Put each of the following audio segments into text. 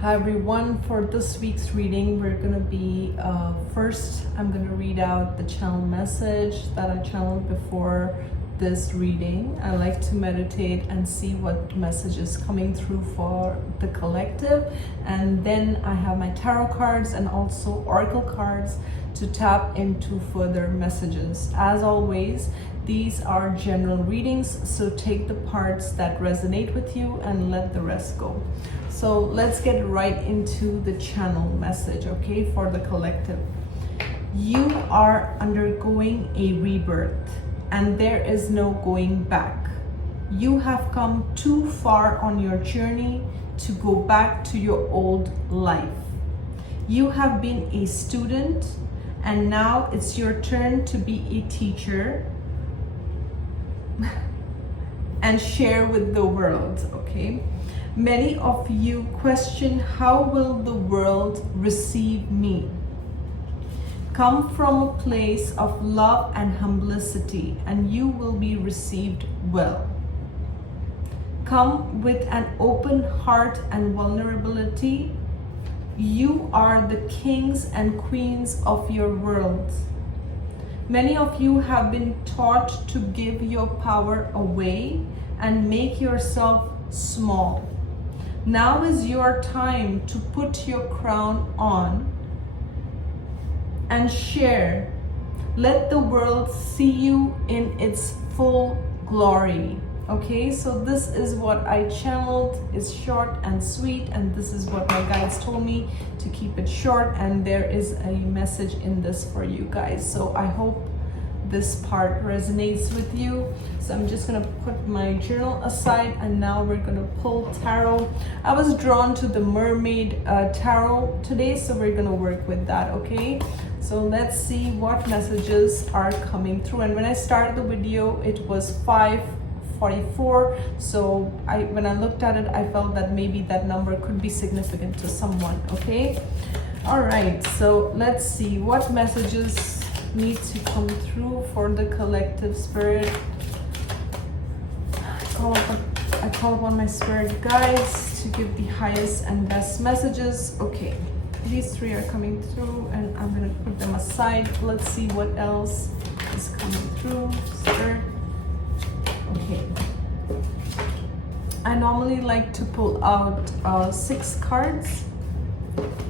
Hi everyone, for this week's reading we're going to be first I'm going to read out the channel message that I channeled before this reading. I like to meditate and see what message is coming through for the collective, and then I have my tarot cards and also oracle cards to tap into further messages. As always, these are general readings, so take the parts that resonate with you and let the rest go. So let's get right into the channel message, okay, for the collective. You are undergoing a rebirth and there is no going back. You have come too far on your journey to go back to your old life. You have been a student and now it's your turn to be a teacher and share with the world, okay? Many of you question, how will the world receive me? Come from a place of love and humblicity and you will be received well. Come with an open heart and vulnerability. You are the kings and queens of your world. Many of you have been taught to give your power away and make yourself small. Now is your time to put your crown on and share. Let the world see you in its full glory. Okay, so this is what I channeled. It's short and sweet, and this is what my guides told me to keep it short, and there is a message in this for you guys. So I hope this part resonates with you. So I'm just gonna put my journal aside and now we're gonna pull tarot. I was drawn to the mermaid tarot today, so we're gonna work with that, okay? So let's see what messages are coming through. And when I started the video, it was 5:44. So when I looked at it, I felt that maybe that number could be significant to someone, okay? All right, so let's see what messages need to come through for the collective spirit. I call upon my spirit guides to give the highest and best messages. Okay, these three are coming through and I'm going to put them aside. Let's see what else is coming through, spirit. Okay, I normally like to pull out 6 cards.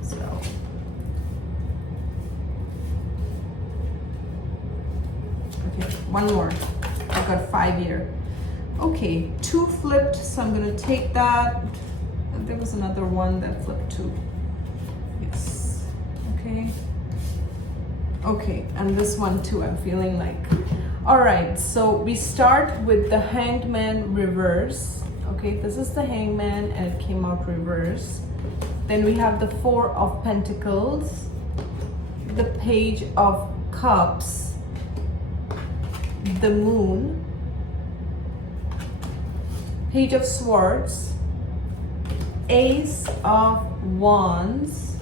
So one more. I've got 5 here. Okay, 2 flipped, so I'm gonna take that. And there was another one that flipped too. Yes. Okay. Okay, and this one too, I'm feeling like. All right, so we start with the Hanged Man reverse. Okay, this is the Hangman and it came out reverse. Then we have the 4 of Pentacles, the Page of Cups, the Moon, Page of Swords, Ace of Wands,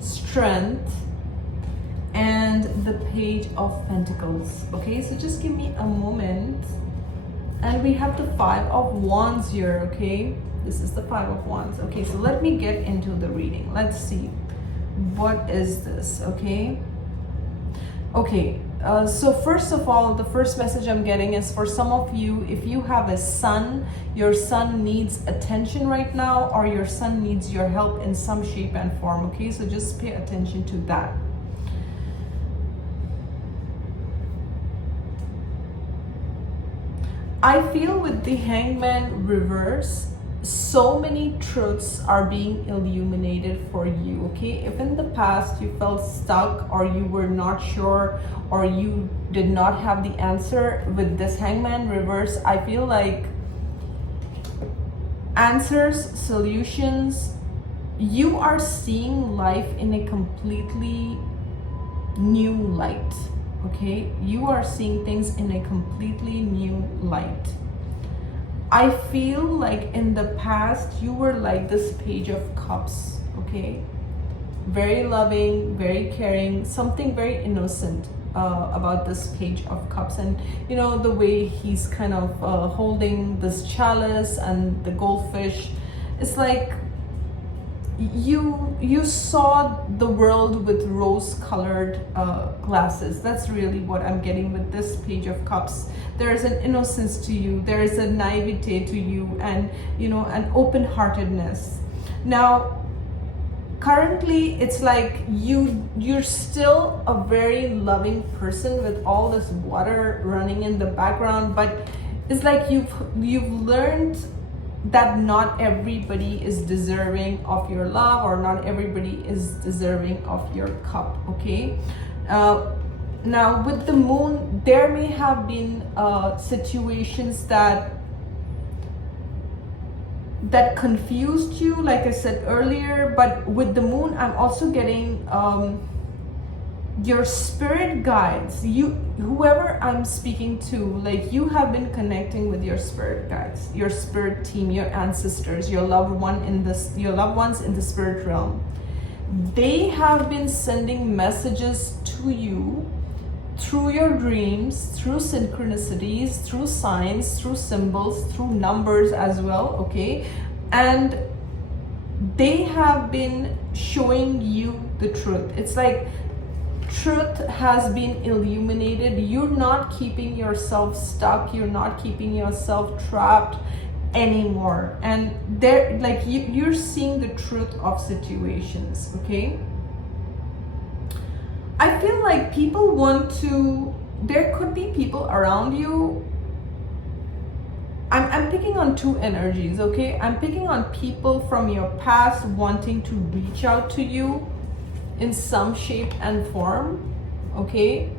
Strength, and the Page of Pentacles. Okay, so just give me a moment. And we have the 5 of Wands here, okay? This is the 5 of Wands. Okay, so let me get into the reading. Let's see. What is this, okay? Okay. So first of all, the first message I'm getting is for some of you, if you have a son, your son needs attention right now, or your son needs your help in some shape and form, okay? So just pay attention to that. I feel with the Hangman reverse, so many truths are being illuminated for you, okay? If in the past you felt stuck or you were not sure or you did not have the answer, with this Hangman reverse, I feel like answers, solutions, you are seeing life in a completely new light, okay? You are seeing things in a completely new light. I feel like in the past you were like this Page of Cups, okay? Very loving, very caring, something very innocent about this Page of Cups. And you know, the way he's kind of holding this chalice and the goldfish, it's like you saw the world with rose-colored glasses. That's really what I'm getting with this Page of Cups. There is an innocence to you, there is a naivete to you, and an open-heartedness. Now currently it's like you're still a very loving person with all this water running in the background, but it's like you've learned that not everybody is deserving of your love, or not everybody is deserving of your cup. Okay, now with the moon, there may have been situations that confused you, like I said earlier. But with the moon, I'm also getting your spirit guides, whoever I'm speaking to, like you have been connecting with your spirit guides, your spirit team, your ancestors, your loved ones in the spirit realm. They have been sending messages to you through your dreams, through synchronicities, through signs, through symbols, through numbers as well. Okay, and they have been showing you the truth. It's like truth has been illuminated. You're not keeping yourself stuck, you're not keeping yourself trapped anymore, and they're like you're seeing the truth of situations. Okay, I feel like people there could be people around you. I'm picking on two energies. Okay, I'm picking on people from your past wanting to reach out to you in some shape and form. Okay,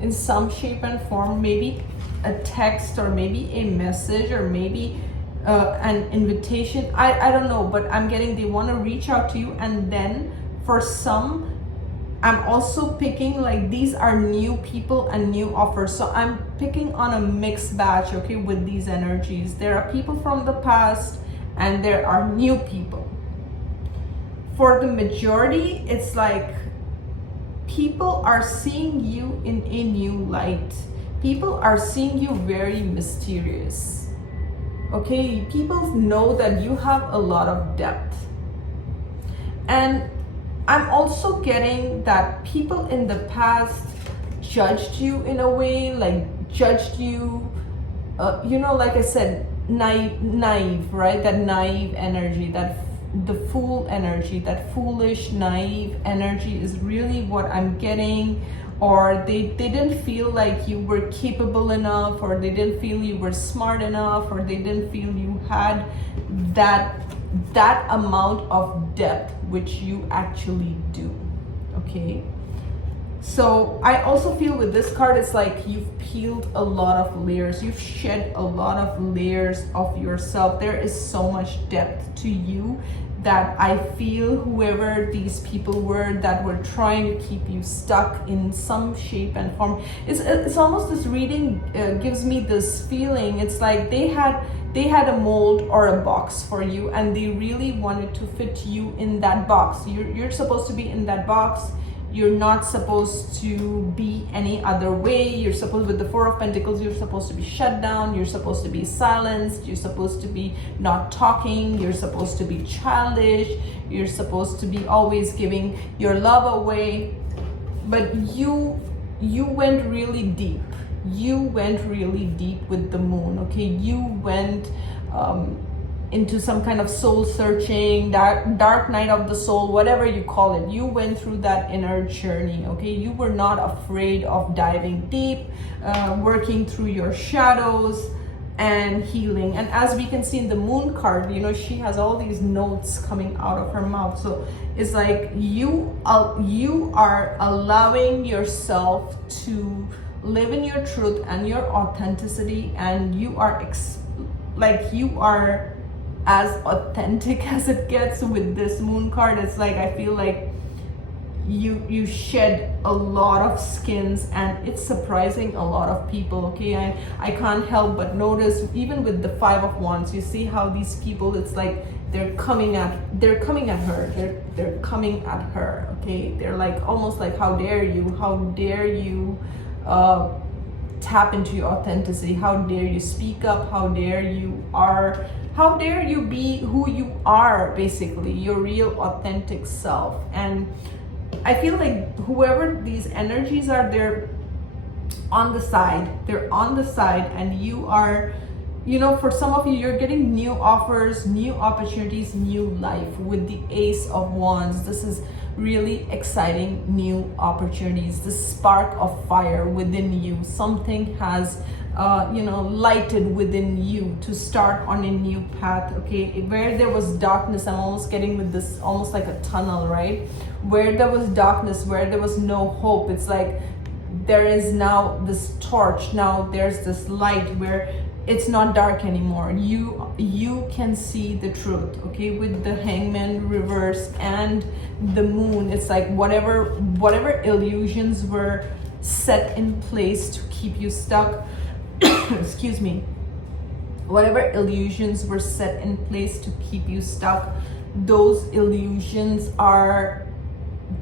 in some shape and form, maybe a text, or maybe a message, or maybe an invitation. I don't know, but I'm getting they want to reach out to you. And then for some, I'm also picking like these are new people and new offers. So I'm picking on a mixed batch. Okay, with these energies, there are people from the past and there are new people. For the majority, it's like people are seeing you in a new light. People are seeing you very mysterious. Okay, people know that you have a lot of depth. And I'm also getting that people in the past judged you in a way, like judged you, like I said, naive, right? That naive energy, the fool energy, that foolish, naive energy is really what I'm getting. Or they didn't feel like you were capable enough, or they didn't feel you were smart enough, or they didn't feel you had that amount of depth, which you actually do. Okay, so I also feel with this card, it's like you've peeled a lot of layers, you've shed a lot of layers of yourself. There is so much depth to you that I feel whoever these people were that were trying to keep you stuck in some shape and form, it's almost, this reading gives me this feeling. It's like they had a mold or a box for you, and they really wanted to fit you in that box. You're supposed to be in that box. You're not supposed to be any other way. You're supposed, with the Four of Pentacles, you're supposed to be shut down. You're supposed to be silenced. You're supposed to be not talking. You're supposed to be childish. You're supposed to be always giving your love away. But you went really deep. You went really deep with the moon. Okay, you went into some kind of soul searching, dark night of the soul, whatever you call it. You went through that inner journey. Okay, you were not afraid of diving deep, working through your shadows and healing. And as we can see in the moon card, she has all these notes coming out of her mouth. So it's like you are allowing yourself to live in your truth and your authenticity, and you are you are as authentic as it gets with this moon card. It's like I feel like you shed a lot of skins, and it's surprising a lot of people. Okay, I can't help but notice, even with the Five of Wands, you see how these people, it's like they're coming at her. They're coming at her. Okay, they're like almost like, how dare you tap into your authenticity, how dare you speak up, how dare you are How dare you be who you are, basically, your real authentic self. And I feel like whoever these energies are, they're on the side. They're on the side, and you are, you know, for some of you, you're getting new offers, new opportunities, new life with the Ace of Wands. This is really exciting new opportunities, the spark of fire within you. Something has lighted within you to start on a new path. Okay, where there was darkness, I'm almost getting with this almost like a tunnel, right? Where there was darkness, where there was no hope, it's like there is now this torch. Now there's this light where it's not dark anymore. You can see the truth. Okay, with the Hangman reverse and the Moon, it's like whatever illusions were set in place to keep you stuck excuse me, whatever illusions were set in place to keep you stuck, those illusions are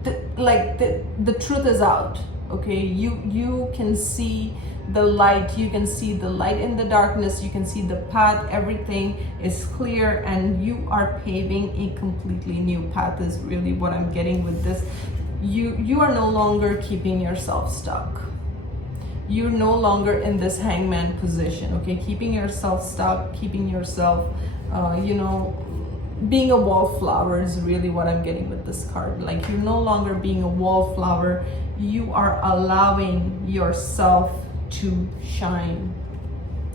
the truth is out. Okay, you can see the light, you can see the light in the darkness, you can see the path, everything is clear, and you are paving a completely new path, is really what I'm getting with this. You are no longer keeping yourself stuck. You're no longer in this hangman position. Okay, keeping yourself stuck, keeping yourself being a wallflower is really what I'm getting with this card. Like, you're no longer being a wallflower, you are allowing yourself to shine.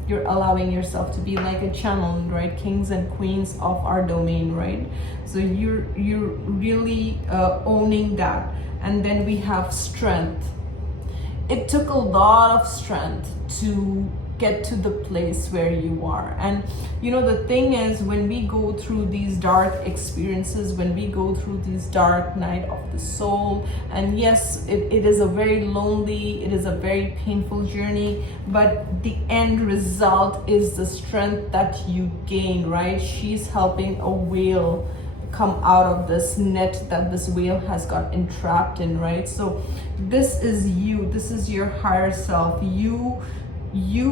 You're allowing yourself to be like a channel, right? Kings and queens of our domain, right? So you're really owning that. And then we have strength. It took a lot of strength to get to the place where you are. And the thing is, when we go through these dark experiences, when we go through this dark night of the soul, and yes, it is a very lonely, it is a very painful journey, but the end result is the strength that you gain, right? She's helping a whale come out of this net that this whale has got entrapped in, right? So this is you, this is your higher self. You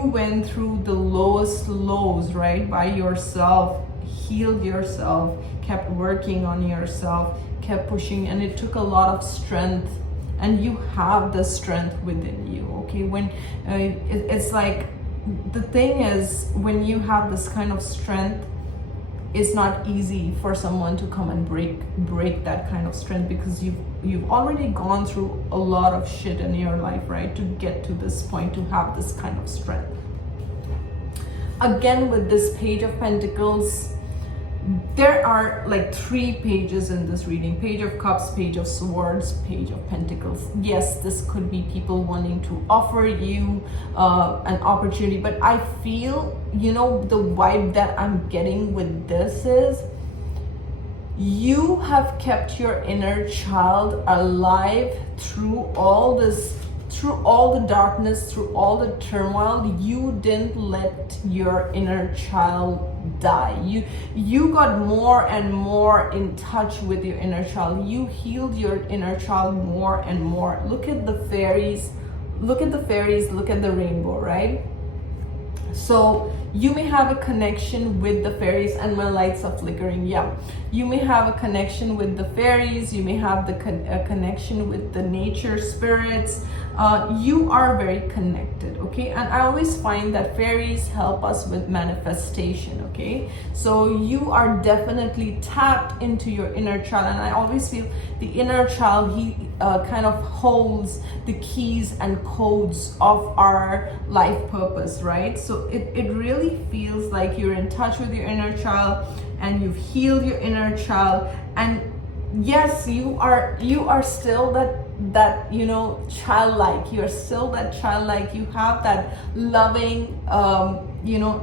went through the lowest lows, right, by yourself, healed yourself, kept working on yourself, kept pushing, and it took a lot of strength, and you have the strength within you. Okay, when it's like, the thing is, when you have this kind of strength, it's not easy for someone to come and break that kind of strength, because you've already gone through a lot of shit in your life, right, to get to this point, to have this kind of strength. Again, with this Page of Pentacles, there are like 3 pages in this reading: Page of Cups, Page of Swords, Page of Pentacles. Yes, this could be people wanting to offer you an opportunity, but I feel, the vibe that I'm getting with this is, you have kept your inner child alive through all this, through all the darkness, through all the turmoil. You didn't let your inner child die. You got more and more in touch with your inner child. You healed your inner child more and more. Look at the fairies, look at the rainbow, right? So you may have a connection with the fairies, and my lights are flickering. Yeah, you may have a connection with the fairies, you may have a connection with the nature spirits. You are very connected, okay? And I always find that fairies help us with manifestation, okay? So you are definitely tapped into your inner child, and I always feel the inner child, he kind of holds the keys and codes of our life purpose, right? So it really feels like you're in touch with your inner child, and you've healed your inner child. And yes, you are still that childlike. You're still that childlike. You have that loving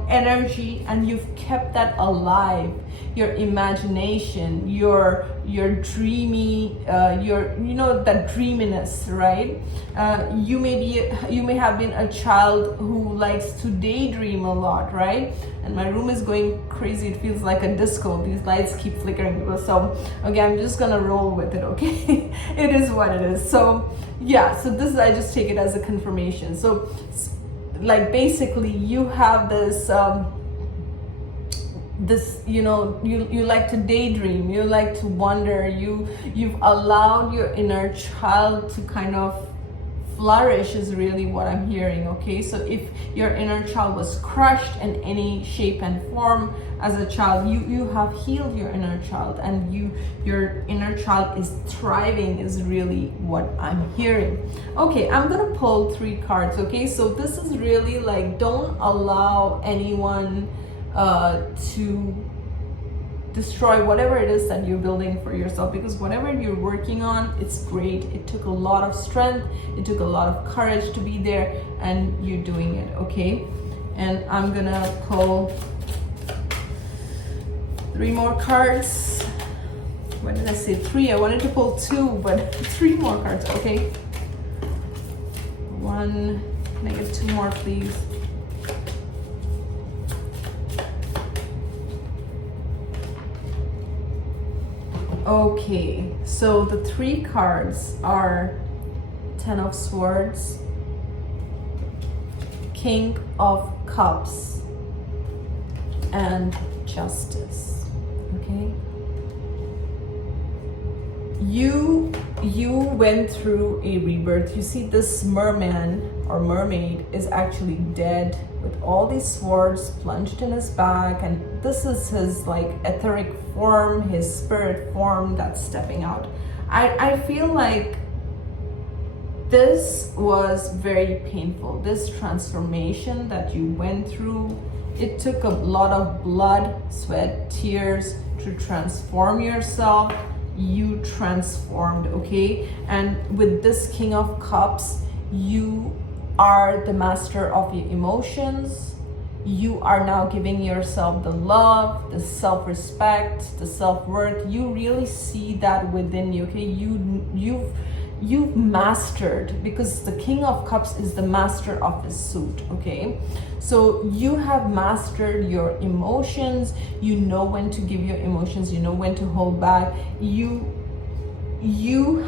energy, and you've kept that alive. Your imagination, your dreamy, that dreaminess, right? You may have been a child who likes to daydream a lot, right? And my room is going crazy. It feels like a disco. These lights keep flickering. So okay, I'm just gonna roll with it, okay? It is what it is. So yeah, so this is, I just take it as a confirmation. So like, basically, you have this this, you know, you like to daydream, you like to wonder, you've allowed your inner child to kind of flourish is really what I'm hearing. Okay, so if your inner child was crushed in any shape and form as a child, you have healed your inner child, and your inner child is thriving is really what I'm hearing. Okay, I'm gonna pull 3 cards. Okay, so this is really like, don't allow anyone to destroy whatever it is that you're building for yourself, because whatever you're working on, it's great. It took a lot of strength, it took a lot of courage to be there, and you're doing it. Okay, and I'm gonna pull 3 more cards. What did I say? 3. I wanted to pull 2, but 3 more cards. Okay, 1. Can I get 2 more, please? Okay, so the 3 cards are 10 of Swords, King of Cups, and Justice. Okay, you went through a rebirth. You see, this merman or mermaid is actually dead, with all these swords plunged in his back, and this is his like etheric form, his spirit form that's stepping out. I feel like this was very painful. This transformation that you went through, it took a lot of blood, sweat, tears to transform yourself. You transformed. Okay, and with this King of Cups, you are the master of your emotions. You are now giving yourself the love, the self-respect, the self-worth. You really see that within you. Okay, you've mastered, because the King of Cups is the master of his suit. Okay, so you have mastered your emotions. You know when to give your emotions, you know when to hold back. You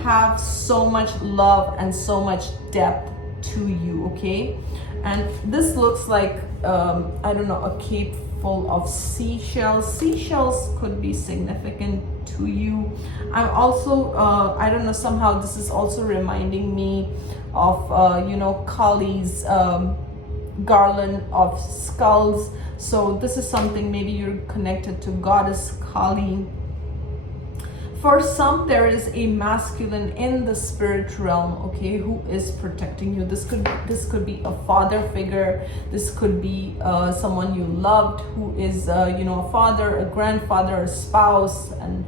have so much love and so much depth to you. Okay, and this looks like I don't know, a cape full of seashells. Seashells could be significant to you. I'm also I don't know, somehow this is also reminding me of you know, Kali's garland of skulls. So this is something, maybe you're connected to goddess Kali. For some, there is a masculine in the spirit realm, okay, who is protecting you. This could be a father figure. This could be someone you loved, who is you know, a father, a grandfather, a spouse, and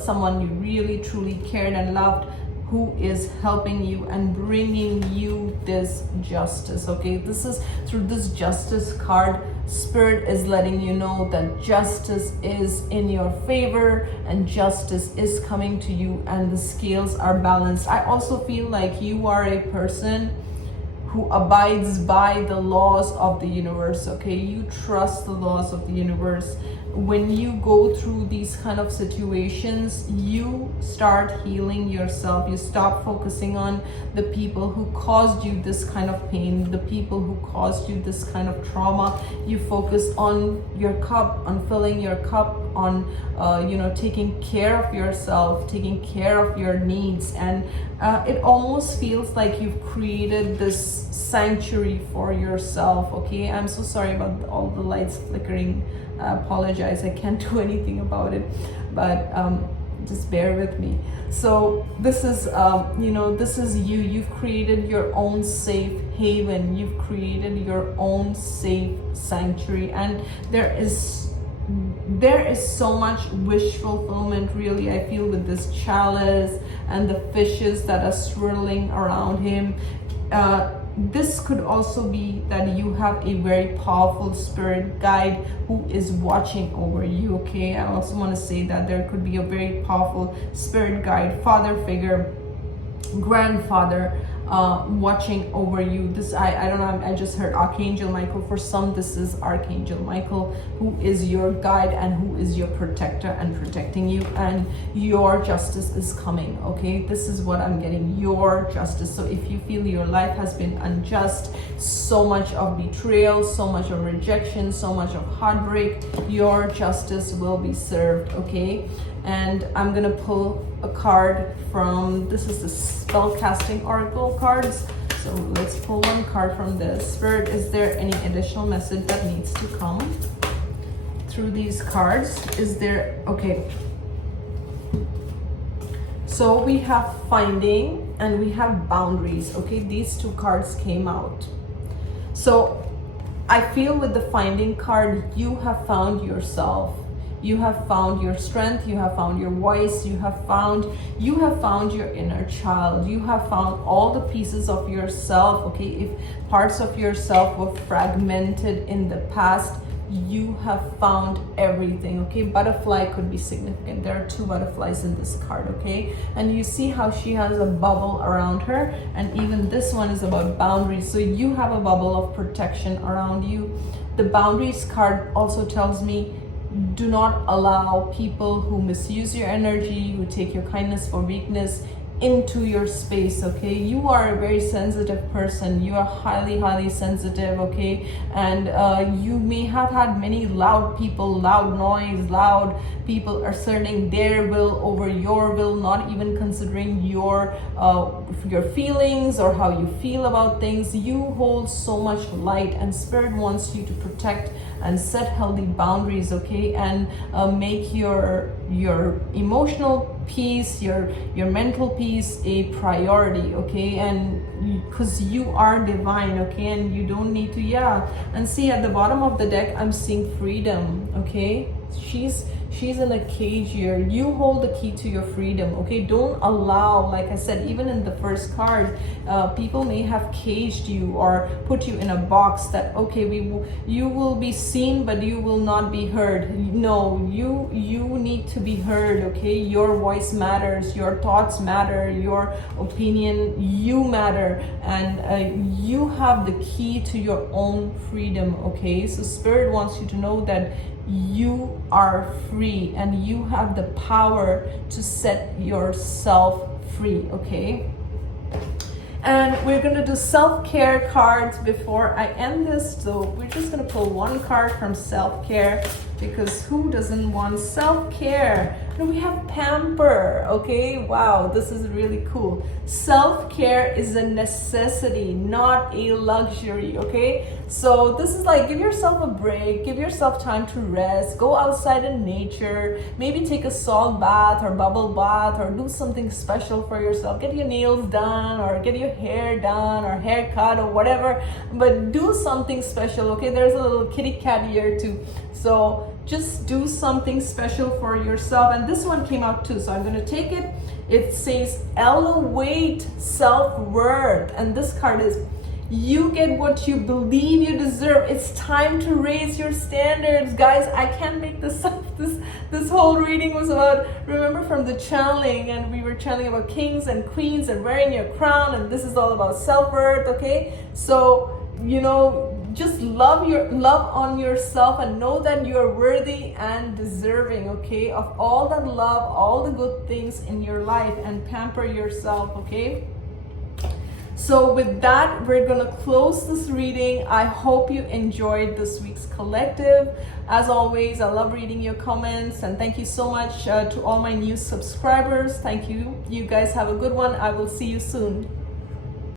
someone you really truly cared and loved, who is helping you and bringing you this justice. Okay, this is through this justice card, Spirit is letting you know that justice is in your favor and justice is coming to you, and the scales are balanced. I also feel like you are a person who abides by the laws of the universe. Okay, you trust the laws of the universe. When you go through these kind of situations, you start healing yourself. You stop focusing on the people who caused you this kind of pain, the people who caused you this kind of trauma. You focus on your cup, on filling your cup, on you know, taking care of yourself, taking care of your needs. And it almost feels like you've created this sanctuary for yourself. Okay, I'm so sorry about all the lights flickering. I apologize, I can't do anything about it, but just bear with me. So this is you know, this is you've created your own safe haven, you've created your own safe sanctuary, and there is so much wish fulfillment, really, I feel, with this chalice and the fishes that are swirling around him. This could also be that you have a very powerful spirit guide who is watching over you. Okay, I also want to say that there could be a very powerful spirit guide, father figure, grandfather, watching over you. This I don't know, I just heard Archangel Michael. For some, this is Archangel Michael, who is your guide and who is your protector and protecting you, and your justice is coming. Okay, this is what I'm getting, your justice. So if you feel your life has been unjust, so much of betrayal, so much of rejection, so much of heartbreak, your justice will be served. Okay, and I'm gonna pull a card from, this is the spell casting oracle cards. So let's pull one card from this. Spirit, is there any additional message that needs to come through these cards? Is there, okay. So we have finding and we have boundaries. Okay, these two cards came out. So I feel with the finding card, you have found yourself. You have found your strength, you have found your voice, you have found your inner child, you have found all the pieces of yourself. Okay, if parts of yourself were fragmented in the past, you have found everything. Okay, butterfly could be significant. There are two butterflies in this card. Okay, and you see how she has a bubble around her, and even this one is about boundaries. So you have a bubble of protection around you. The boundaries card also tells me, do not allow people who misuse your energy, who take your kindness for weakness into your space. Okay, you are a very sensitive person. You are highly sensitive. Okay, and you may have had many loud people, loud noise, loud people asserting their will over your will, not even considering your feelings or how you feel about things. You hold so much light, and Spirit wants you to protect and set healthy boundaries. Okay, and make your emotional peace, your mental peace a priority. Okay, and because you are divine. Okay, and you don't need to, and see at the bottom of the deck I'm seeing freedom. Okay, she's in a cage here. You hold the key to your freedom. Okay, don't allow, like I said, even in the first card, people may have caged you or put you in a box that, okay, you will be seen but you will not be heard. No, you need to be heard. Okay, your voice matters, your thoughts matter, your opinion, you matter, and you have the key to your own freedom. Okay, so Spirit wants you to know that you are free and you have the power to set yourself free. Okay, and we're going to do self-care cards before I end this. So we're just going to pull one card from self-care, because who doesn't want self-care? And we have pamper. Okay, wow, this is really cool. Self-care is a necessity, not a luxury. Okay, so this is like, give yourself a break, give yourself time to rest, go outside in nature, maybe take a salt bath or bubble bath, or do something special for yourself. Get your nails done, or get your hair done, or haircut, or whatever, but do something special. Okay, there's a little kitty cat here too, so just do something special for yourself. And this one came out too, so I'm going to take it. It says elevate self-worth, and this card is, you get what you believe you deserve. It's time to raise your standards. Guys, I can't make this up. This whole reading was about, remember from the channeling, and we were channeling about kings and queens and wearing your crown, and this is all about self-worth. Okay, so you know, just love on yourself and know that you are worthy and deserving, okay, of all that love, all the good things in your life, and pamper yourself. Okay, so with that, we're gonna close this reading. I hope you enjoyed this week's collective. As always, I love reading your comments, and thank you so much to all my new subscribers. Thank you. You guys have a good one. I will see you soon.